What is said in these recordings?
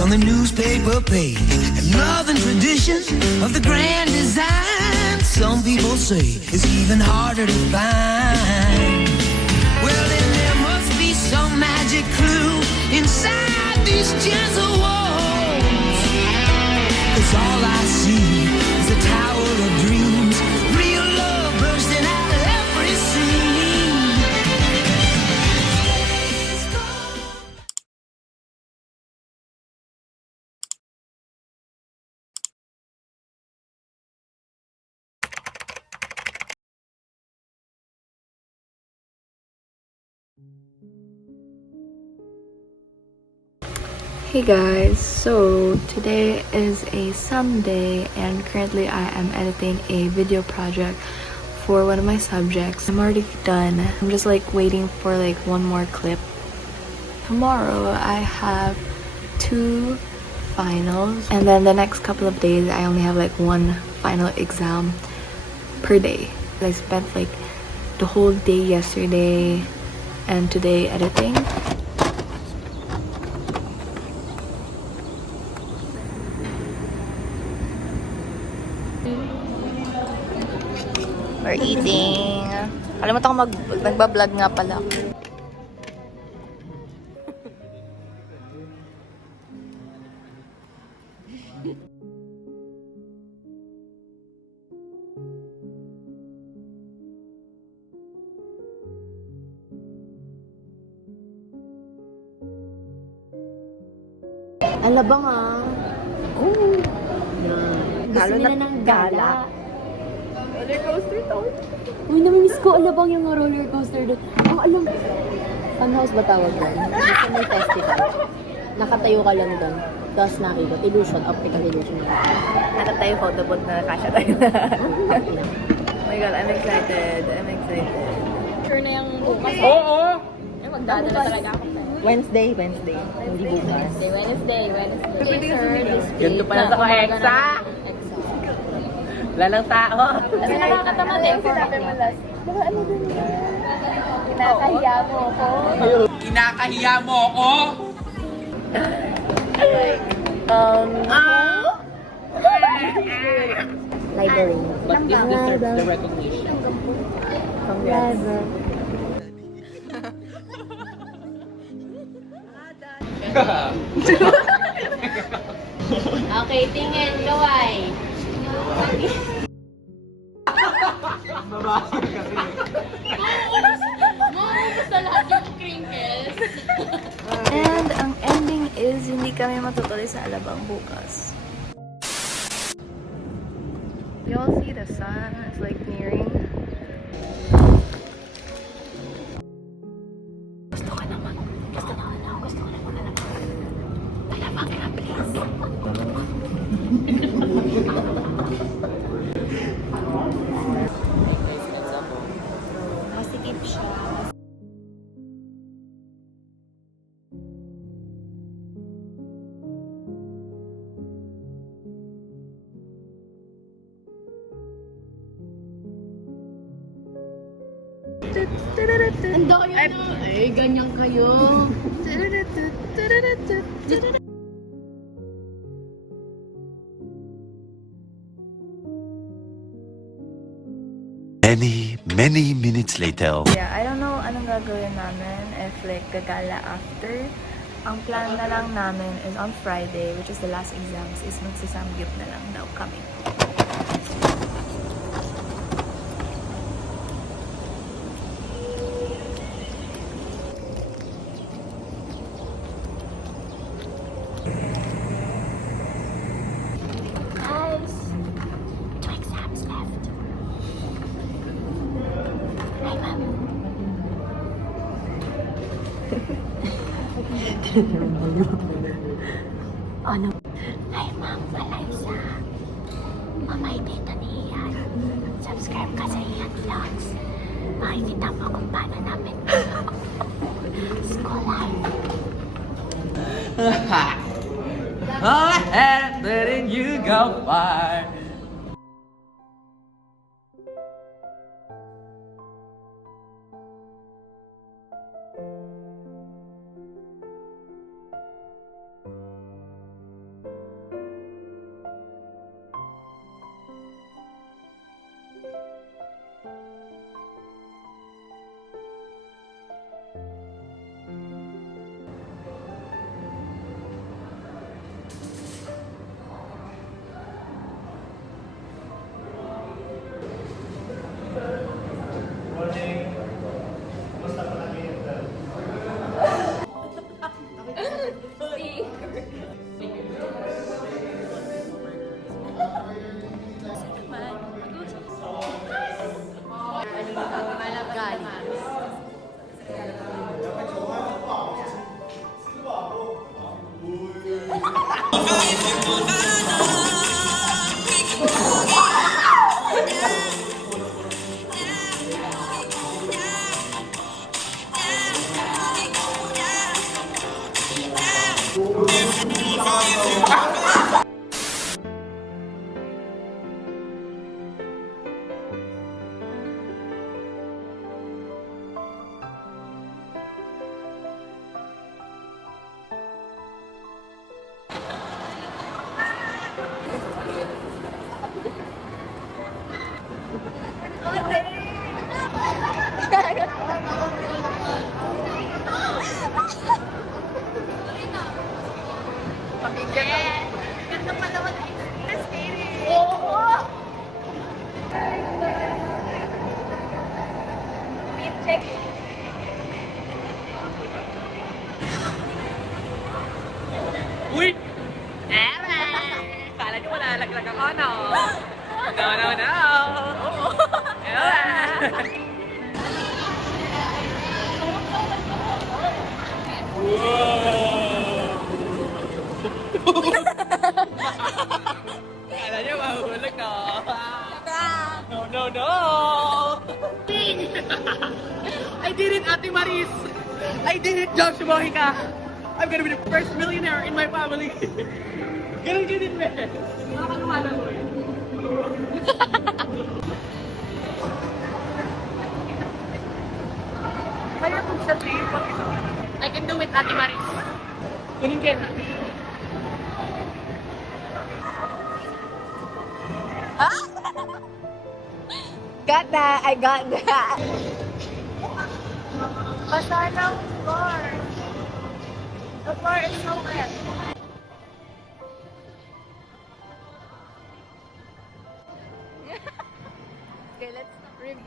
on the newspaper page. And love and tradition of the grand design, some people say it's even harder to find. Well, then there must be some magic clue inside these gentle walls, 'cause all I see is a tower of dreams, real love bursting out of every scene. Hey guys, so today is a Sunday and currently I am editing a video project for one of my subjects. I'm already done. I'm just like waiting for like one more clip. Tomorrow I have 2 finals and then the next couple of days I only have like 1 final exam per day. I spent like the whole day yesterday and today editing. We're eating. Kalimutan ko nagbablog nga pala. Alabang ah. Oh. Gusto nila ng gala. Roller coaster to. Uy, namimiss ko alabang yung roller coaster doon. Ang alam, funhouse ba tawag doon? Gusto may festival. Nakatayo ka lang doon. Tapos nakikot. Illusion, optical illusion. Nakatayo photo booth na kasha tayo. Oh my god, I'm excited. I'm excited. Sure na yung bukas. Oo! Ay, magdadala talaga ako. Wednesday. Hindi bukas. Wednesday. Ganito pala sa Exa. Wala lang tao. Kasi nakakatamad eh. Sinabi mo last. Pero ano dun yan? Kinakahiya mo ako. Kinakahiya mo ako? Library. But this deserves the recognition. Congrats. Okay, tingin, gaway. And ang ending is hindi kami matutuloy sa Alabang bukas. Y'all see the sun? It's like nearing. Gusto ko naman. Alabang na please. Masikip siya. Ando kayo ay, ganyan kayo. Many minutes later. Yeah, I don't know anong gagawin namin if like gagala after. Ang plan na lang namin is on Friday, which is the last exams, is magsasamgyup na lang daw kami. Guys, 2 exams left. Hi, ma'am. Ano? Hi, ma'am. Malaysa. Mamay dito ni Ian. Subscribe ka sa Ian Vlogs. Makikita mo kung paano namin school life. I had letting you go far. talaga ko, no? No. Kala niyo mahulog, no? No. I did it, Ate Maris! I did it, Josh Mojica! I'm gonna be the first millionaire in my family! Ganun, be! Nakakatumalan mo eh. Kaya kung sa trip, I can do it, Ate Maris. Ganun ka na. Got that! I got that! Basa ng floor. The floor is so wet. Okay, let's review.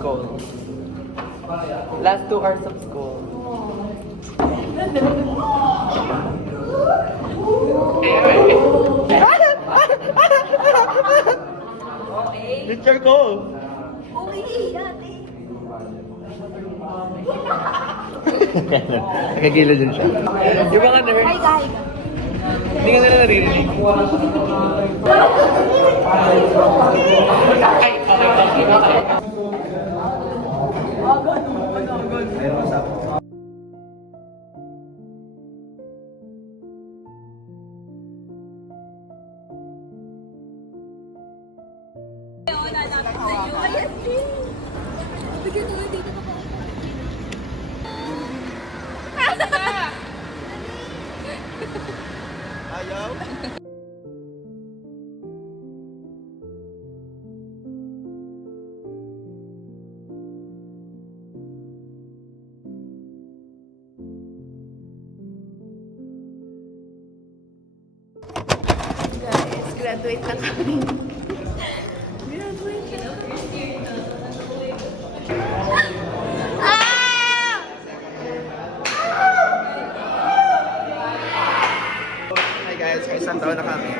School. Last 2 hours of school. Picture ko! Nakagila din siya. Yung mga nerd. Hindi ka nila naririnig. Guys, graduate na kami. Hi guys, isang taon na kami.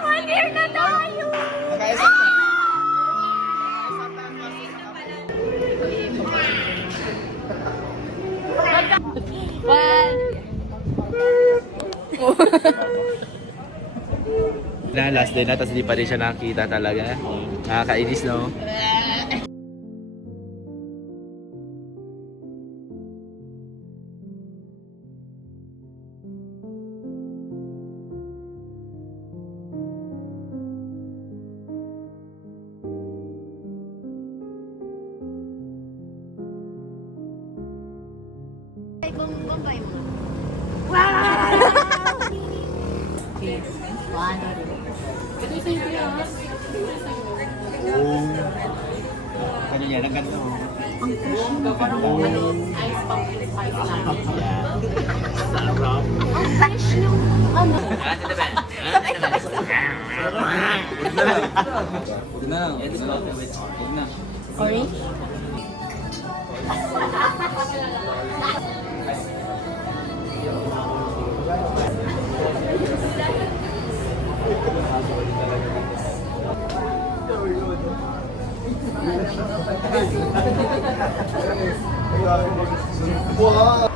One year na tayo! Nakaisang taon. Na last day na, tapos di pa rin siya nakita talaga. Nakakainis, no? Kung bombay mo. Ano yan? Ang ganda, oh. Orange?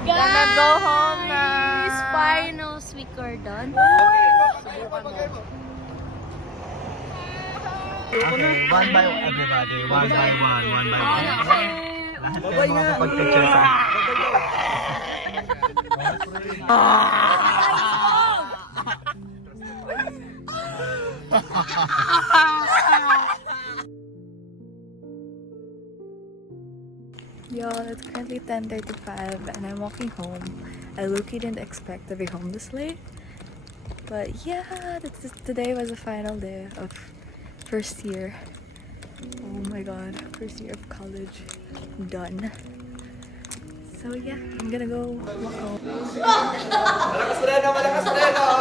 Gonna go home na. Finals week are done. Okay, one by one, everybody. One by one, one by one. Lahat kayo makapag-picture sa Y'all, it's currently 10:35 and I'm walking home. I low-key didn't expect to be home this late. But yeah, today was the final day of first year. Oh my god, first year of college done. So yeah, I'm gonna go walk home. Malakas mo rin, malakas mo rin.